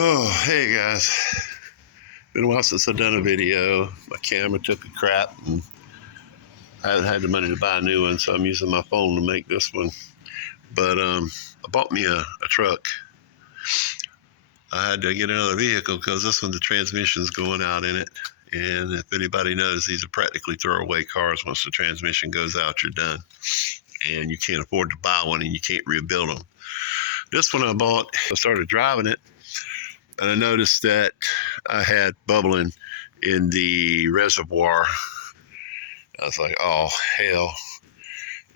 Oh, hey guys. Been a while since I've done a video. My camera took a crap and I haven't had the money to buy a new one, so I'm using my phone to make this one. But I bought me a truck. I had to get another vehicle because this one, the transmission's going out in it. And if anybody knows, these are practically throwaway cars. Once the transmission goes out, you're done. And you can't afford to buy one and you can't rebuild them. This one I bought, I started driving it. And I noticed that I had bubbling in the reservoir. I was like, oh, hell.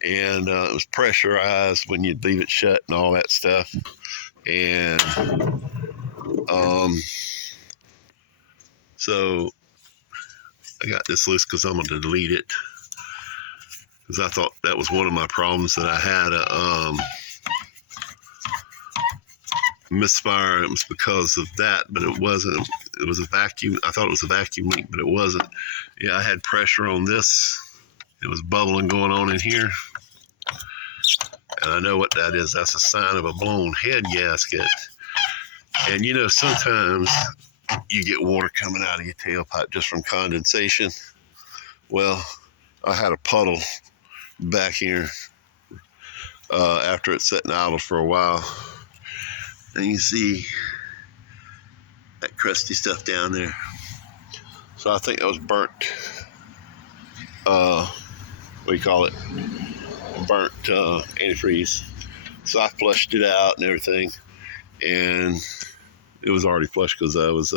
And it was pressurized when you leave it shut and all that stuff. And so I got this list because I'm going to delete it. Because I thought that was one of my problems, that I had a misfire. It was because of that, but it wasn't. It was a vacuum. I thought it was a vacuum leak, but it wasn't. Yeah, I had pressure on this. It was bubbling going on in here. And I know what that is. That's a sign of a blown head gasket. And you know, sometimes you get water coming out of your tailpipe just from condensation. Well, I had a puddle back here after it's sitting idle for a while. And you see that crusty stuff down there. So I think that was burnt, what do you call it? Burnt antifreeze. So I flushed it out and everything. And it was already flushed because I was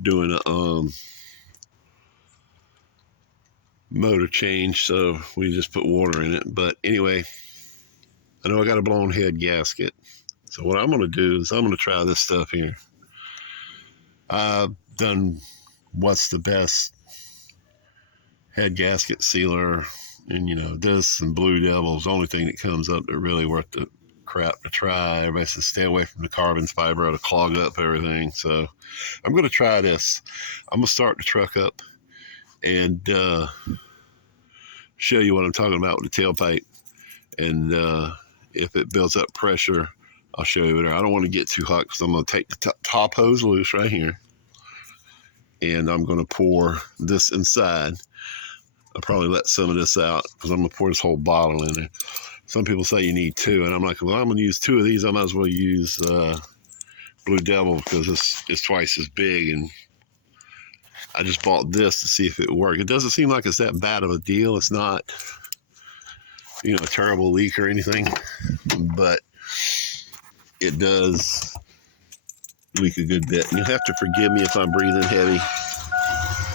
doing a motor change. So we just put water in it. But anyway, I know I got a blown head gasket. So what I'm going to do is I'm going to try this stuff here. I've done what's the best head gasket sealer, and you know, this and Blue Devil's the only thing that comes up that really worth the crap to try. Everybody says stay away from the carbon fiber to clog up everything. So I'm going to try this. I'm going to start the truck up and show you what I'm talking about with the tailpipe. And if it builds up pressure, I'll show you there. I don't want to get too hot because I'm going to take the top hose loose right here. And I'm going to pour this inside. I'll probably let some of this out because I'm going to pour this whole bottle in there. Some people say you need two. And I'm like, well, I'm going to use two of these. I might as well use Blue Devil because it's twice as big. And I just bought this to see if it worked. It doesn't seem like it's that bad of a deal. It's not, you know, a terrible leak or anything. But it does leak a good bit. And you'll have to forgive me if I'm breathing heavy.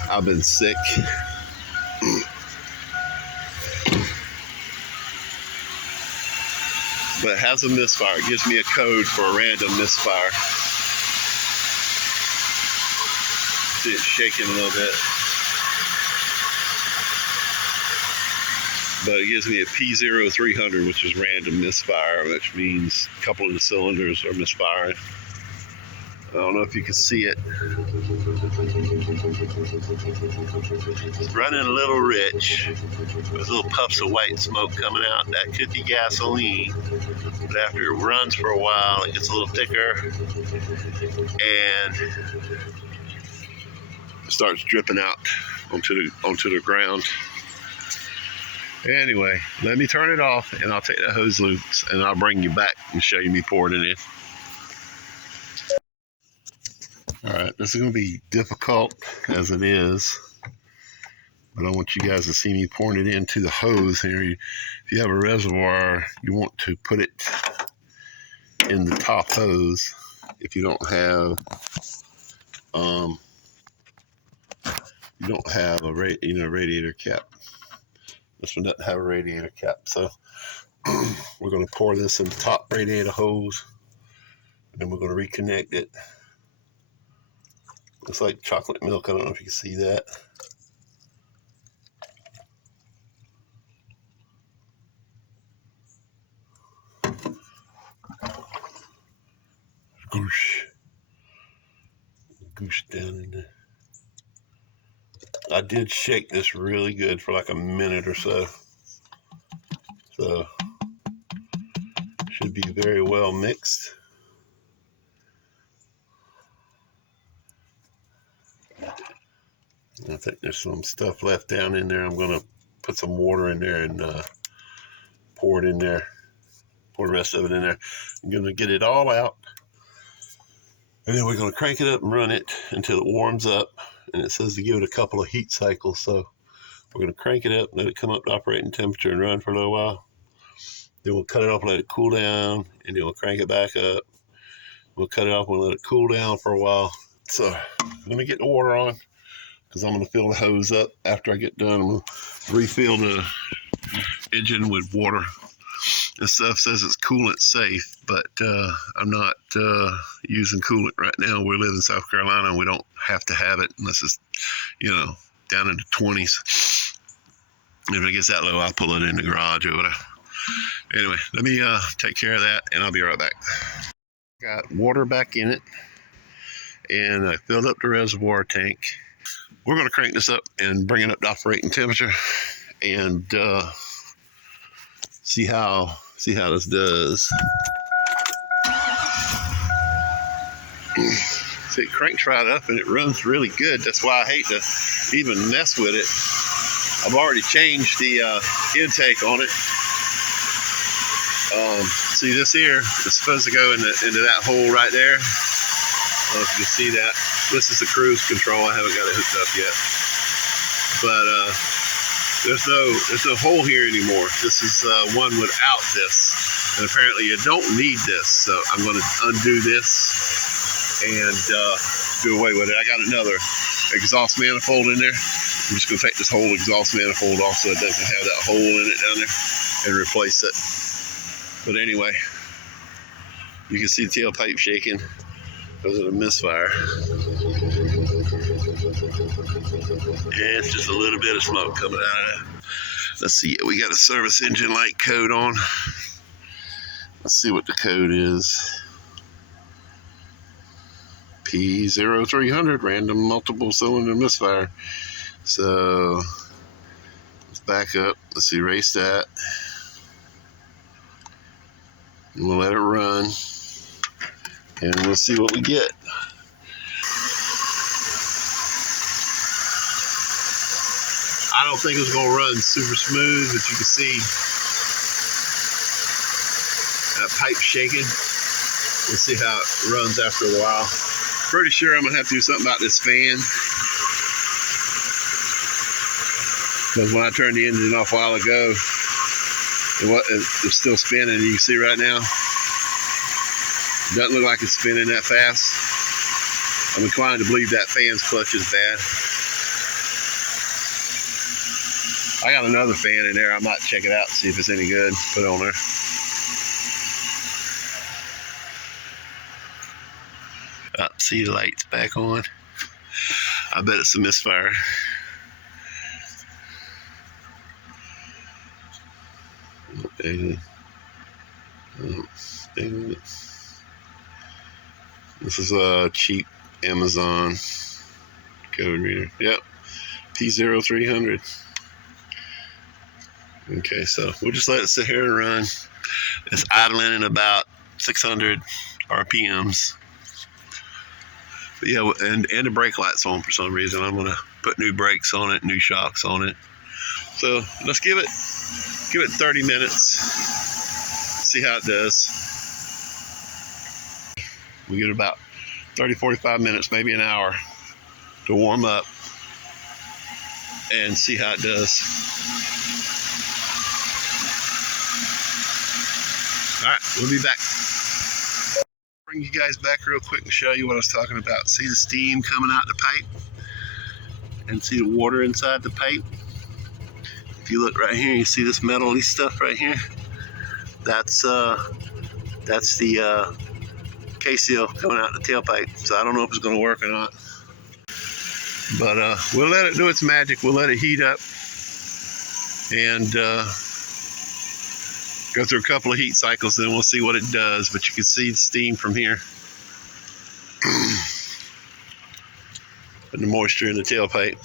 I've been sick. But it has a misfire. It gives me a code for a random misfire. See, it's shaking a little bit. But it gives me a P0300, which is random misfire, which means a couple of the cylinders are misfiring. I don't know if you can see it. It's running a little rich. There's little puffs of white smoke coming out. That could be gasoline. But after it runs for a while, it gets a little thicker. And it starts dripping out onto the ground. Anyway, let me turn it off and I'll take that hose loose and I'll bring you back and show you me pouring it in. All right, this is going to be difficult as it is, but I want you guys to see me pouring it into the hose here. If you have a reservoir, you want to put it in the top hose. If you don't have, a radiator cap. This one doesn't have a radiator cap, so we're going to pour this in the top radiator hose, and then we're going to reconnect it. Looks like chocolate milk. I don't know if you can see that. Goosh down in there. I did shake this really good for like a minute or so. So should be very well mixed. I think there's some stuff left down in there. I'm going to put some water in there and pour it in there. Pour the rest of it in there. I'm going to get it all out. And then we're going to crank it up and run it until it warms up. And it says to give it a couple of heat cycles. So we're going to crank it up, let it come up to operating temperature and run for a little while. Then we'll cut it off and let it cool down. And then we'll crank it back up. We'll cut it off and let it cool down for a while. So let me get the water on, because I'm going to fill the hose up after I get done. I'm going to refill the engine with water. This stuff says it's coolant safe, but I'm not using coolant right now. We live in South Carolina and we don't have to have it unless it's, down in the 20s. If it gets that low, I'll pull it in the garage or whatever. Anyway, let me take care of that and I'll be right back. Got water back in it and I filled up the reservoir tank. We're going to crank this up and bring it up to operating temperature and see how this does. See, it cranks right up and it runs really good. That's why I hate to even mess with it. I've already changed the intake on it. See, this here is supposed to go into that hole right there. I don't know if you can see that. This is the cruise control. I haven't got it hooked up yet. But there's no hole here anymore. This is one without this. And apparently you don't need this. So I'm going to undo this and do away with it. I got another exhaust manifold in there. I'm just going to take this whole exhaust manifold off so it doesn't have that hole in it down there and replace it. But anyway, you can see the tailpipe shaking because of the misfire. And it's just a little bit of smoke coming out of that. Let's see, we got a service engine light code on. Let's see what the code is. P0300, random multiple cylinder misfire. So let's back up. Let's erase that. And we'll let it run. And we'll see what we get. I don't think it's going to run super smooth, but you can see that pipe shaking. We'll see how it runs after a while. Pretty sure I'm going to have to do something about this fan. Because when I turned the engine off a while ago, it was still spinning. You can see right now, it doesn't look like it's spinning that fast. I'm inclined to believe that fan's clutch is bad. I got another fan in there. I might check it out and see if it's any good. Put it on there. See, the light's back on. I bet it's a misfire. This is a cheap Amazon code reader. Yep, P0300. Okay, so we'll just let it sit here and run. It's idling at about 600 RPMs. But yeah, and the brake light's on for some reason. I'm gonna put new brakes on it, new shocks on it. So let's give it 30 minutes. See how it does. We get about 30-45 minutes, maybe an hour to warm up and see how it does. All right, we'll be back. Bring you guys back real quick and show you what I was talking about. See the steam coming out the pipe and see the water inside the pipe. If you look right here, you see this metal-y stuff right here. That's the K-seal coming out the tailpipe. So I don't know if it's going to work or not. But we'll let it do its magic. We'll let it heat up and go through a couple of heat cycles, then we'll see what it does. But you can see the steam from here. And the moisture in the tailpipe.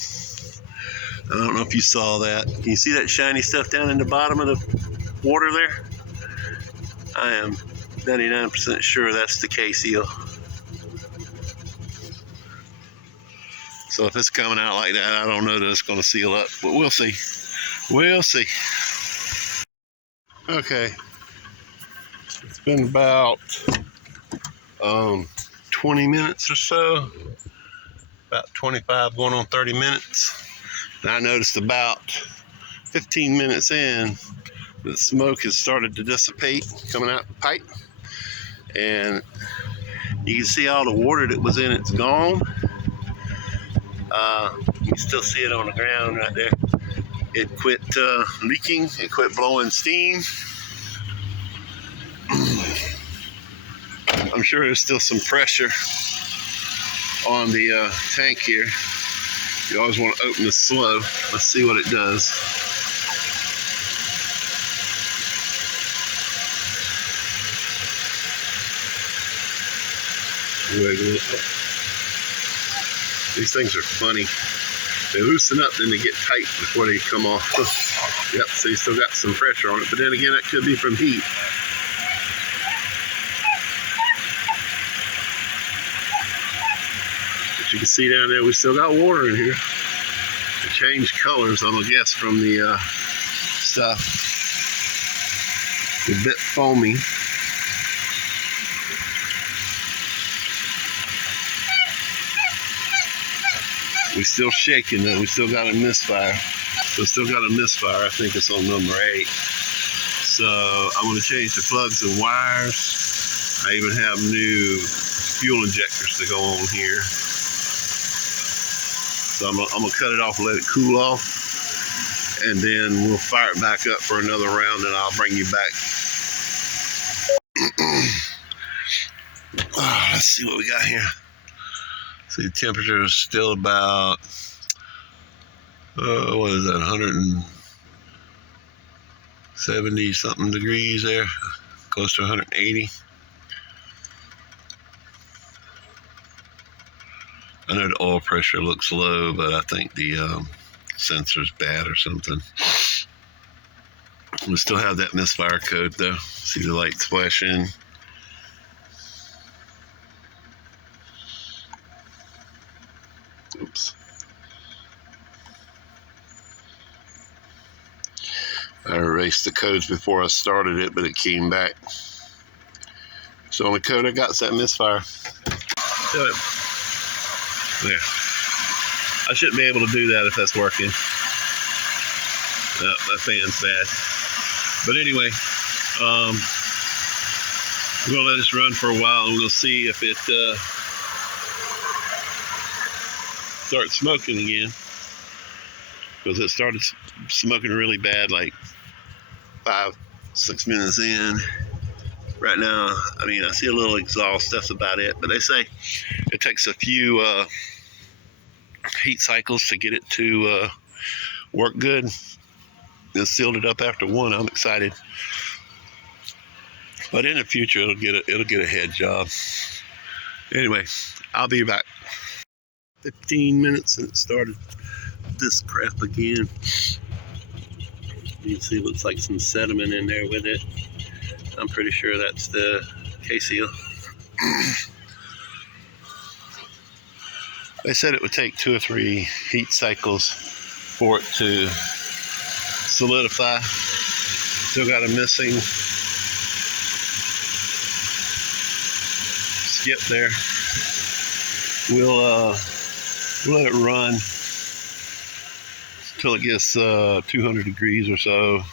I don't know if you saw that. Can you see that shiny stuff down in the bottom of the water there? I am 99% sure that's the K-seal. So if it's coming out like that, I don't know that it's going to seal up, but we'll see. We'll see. Okay. It's been about 20 minutes or so. About 25 going on 30 minutes. And I noticed about 15 minutes in, the smoke has started to dissipate coming out the pipe. And you can see all the water that was in it's gone. You can still see it on the ground right there. It quit leaking, it quit blowing steam. I'm sure there's still some pressure on the tank here. You always want to open this slow. Let's see what it does. These things are funny. They loosen up, then they get tight before they come off. Yep, so you still got some pressure on it, but then again, it could be from heat. But you can see down there, we still got water in here. It changed colors, I'm gonna guess, from the stuff. It's a bit foamy. We're still shaking though. We still got a misfire. So still got a misfire. I think it's on number 8. So I'm going to change the plugs and wires. I even have new fuel injectors to go on here. So I'm going to cut it off and let it cool off. And then we'll fire it back up for another round and I'll bring you back. Let's see what we got here. See, the temperature is still about, what is that, 170 something degrees there, close to 180. I know the oil pressure looks low, but I think the sensor's bad or something. We still have that misfire code though. See the lights flashing. Oops. I erased the codes before I started it, but it came back. So on the code I got is that misfire. So there. I shouldn't be able to do that if that's working. No, my fan's bad. But anyway, we're gonna let this run for a while and we'll see if it starts smoking again, because it started smoking really bad like 5-6 minutes in. Right now, I mean, I see a little exhaust, that's about it, but they say it takes a few heat cycles to get it to work good. It sealed it up after one. I'm excited, but in the future it'll get a head job. Anyway, I'll be back. 15 minutes and it started this crap again. You can see it looks like some sediment in there with it. I'm pretty sure that's the K-seal. They said it would take 2 or 3 heat cycles for it to solidify. Still got a missing skip there. We'll let it run until it gets 200 degrees or so.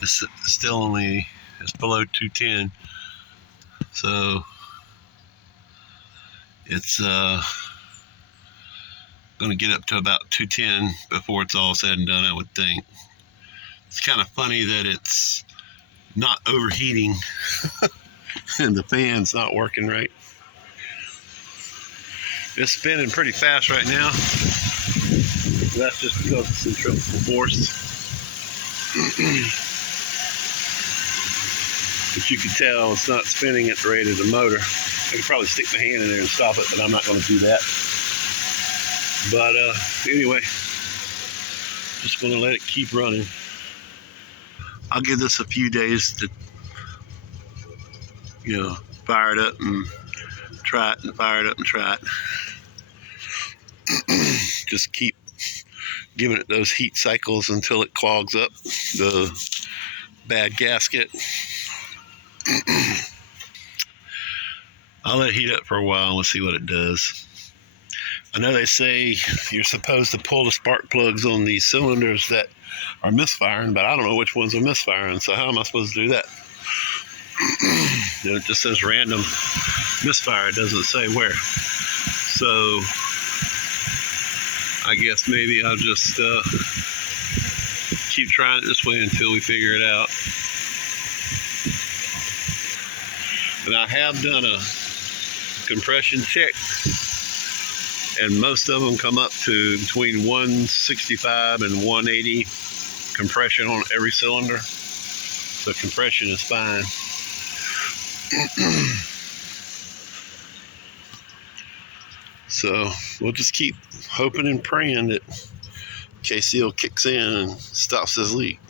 It's still only, it's below 210, so it's going to get up to about 210 before it's all said and done, I would think. It's kind of funny that it's not overheating and the fan's not working right. It's spinning pretty fast right now. That's just because of centrifugal force. But you can tell it's not spinning at the rate of the motor. I could probably stick my hand in there and stop it, but I'm not going to do that. But anyway, just going to let it keep running. I'll give this a few days to, fire it up and try it and fire it up and try it. Just keep giving it those heat cycles until it clogs up the bad gasket. I'll let it heat up for a while and we'll see what it does. I know they say you're supposed to pull the spark plugs on these cylinders that are misfiring, but I don't know which ones are misfiring, so how am I supposed to do that? It just says random misfire, it doesn't say where. So I guess maybe I'll just keep trying it this way until we figure it out. And I have done a compression check, and most of them come up to between 165 and 180 compression on every cylinder. So compression is fine. So we'll just keep hoping and praying that KCL kicks in and stops this leak.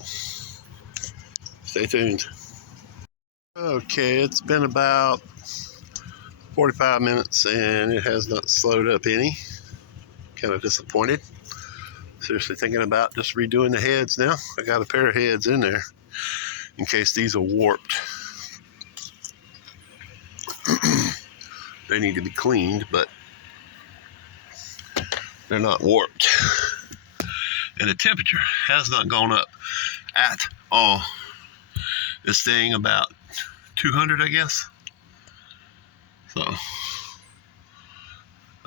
Stay tuned. Okay, it's been about 45 minutes and it has not slowed up any. Kind of disappointed. Seriously thinking about just redoing the heads now. I got a pair of heads in there in case these are warped. They need to be cleaned, but they're not warped. And the temperature has not gone up at all. It's staying about 200, I guess. So, and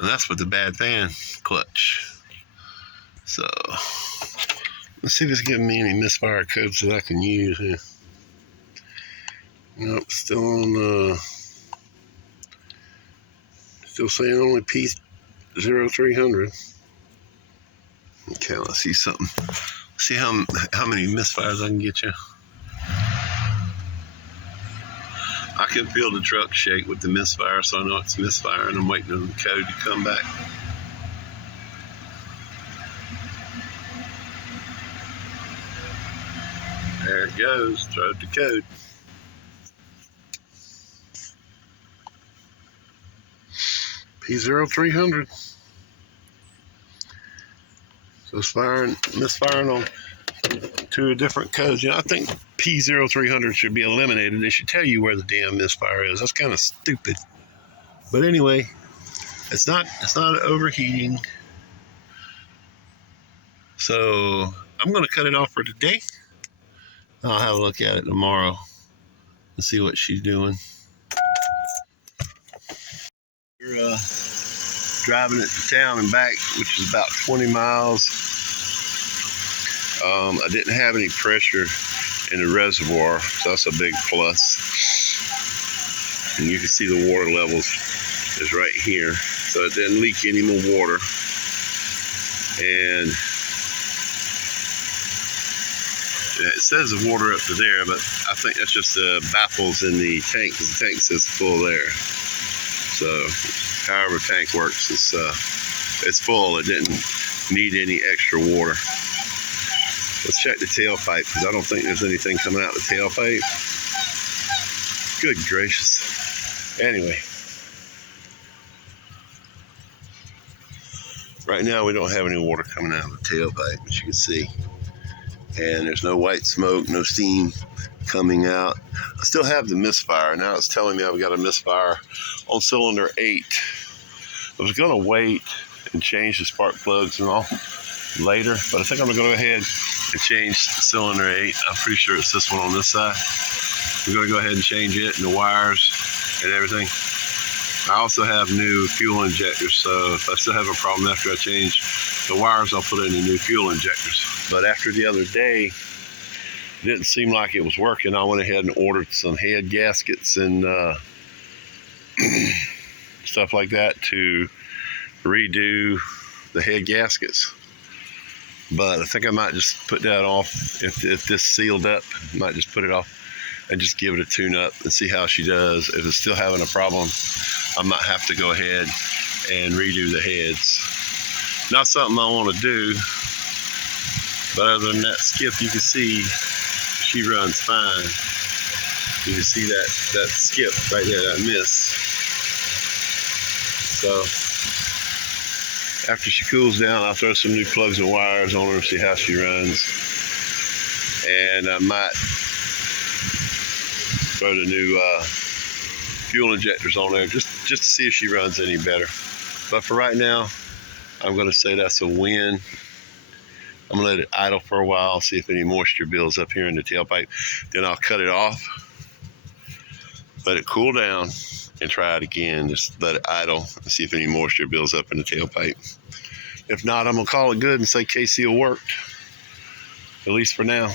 that's with the bad fan clutch. So, let's see if it's giving me any misfire codes that I can use here. Nope, still on, still saying only P0300. Okay, let's see something. See how many misfires I can get you. I can feel the truck shake with the misfire, so I know it's misfiring. I'm waiting on the code to come back. There it goes. Throw the code. P0300. So it's misfiring on two different codes. You know, I think P0300 should be eliminated. They should tell you where the damn misfire is. That's kind of stupid. But anyway, it's not overheating. So I'm going to cut it off for today. I'll have a look at it tomorrow and see what she's doing. We're driving it to town and back, which is about 20 miles. I didn't have any pressure in the reservoir, so that's a big plus. And you can see the water levels is right here, so it didn't leak any more water. And it says the water up to there, but I think that's just baffles in the tank, because the tank says full there. So however tank works, it's full. It didn't need any extra water. Let's check the tailpipe, because I don't think there's anything coming out the tailpipe. Good gracious. Anyway, right now we don't have any water coming out of the tailpipe, as you can see. And there's no white smoke, no steam coming out. I still have the misfire. Now it's telling me I've got a misfire on cylinder 8. I was going to wait and change the spark plugs and all later, but I think I'm going to go ahead and change cylinder 8. I'm pretty sure it's this one on this side. We're going to go ahead and change it and the wires and everything. I also have new fuel injectors, so if I still have a problem after I change the wires, I'll put in the new fuel injectors. But after the other day, it didn't seem like it was working. I went ahead and ordered some head gaskets and stuff like that to redo the head gaskets. But I think I might just put that off. If this sealed up, I might just put it off and just give it a tune up and see how she does. If it's still having a problem, I might have to go ahead and redo the heads. Not something I want to do, but other than that skip, you can see she runs fine. You can see that skip right there, that miss. So after she cools down, I'll throw some new plugs and wires on her and see how she runs. And I might throw the new fuel injectors on there just to see if she runs any better. But for right now, I'm going to say that's a win. I'm going to let it idle for a while, see if any moisture builds up here in the tailpipe. Then I'll cut it off, let it cool down, and try it again. Just let it idle and see if any moisture builds up in the tailpipe. If not, I'm going to call it good and say K-Seal worked, at least for now.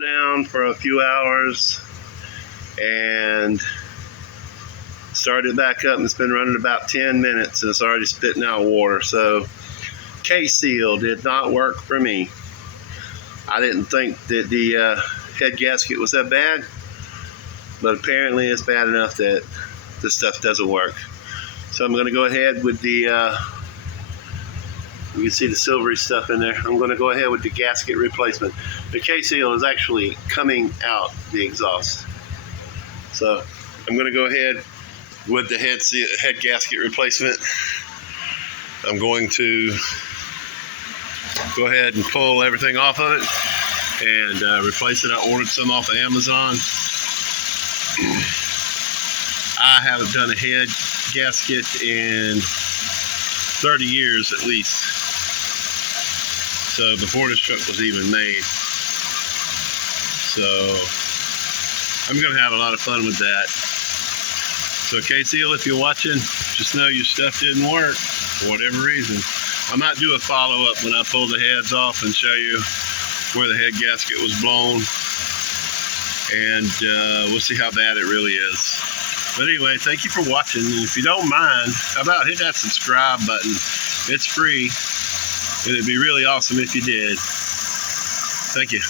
Down for a few hours and started back up, and it's been running about 10 minutes and it's already spitting out water. So K-Seal did not work for me. I didn't think that the head gasket was that bad, but apparently it's bad enough that this stuff doesn't work. So I'm going to go ahead with the you can see the silvery stuff in there. I'm going to go ahead with the gasket replacement. The K-Seal is actually coming out the exhaust. So I'm going to go ahead with the head gasket replacement. I'm going to go ahead and pull everything off of it and replace it. I ordered some off of Amazon. I haven't done a head gasket in 30 years at least. So before this truck was even made. So I'm going to have a lot of fun with that. So K-Seal, if you're watching, just know your stuff didn't work for whatever reason. I might do a follow-up when I pull the heads off and show you where the head gasket was blown. And we'll see how bad it really is. But anyway, thank you for watching. And if you don't mind, how about hit that subscribe button? It's free. And it'd be really awesome if you did. Thank you.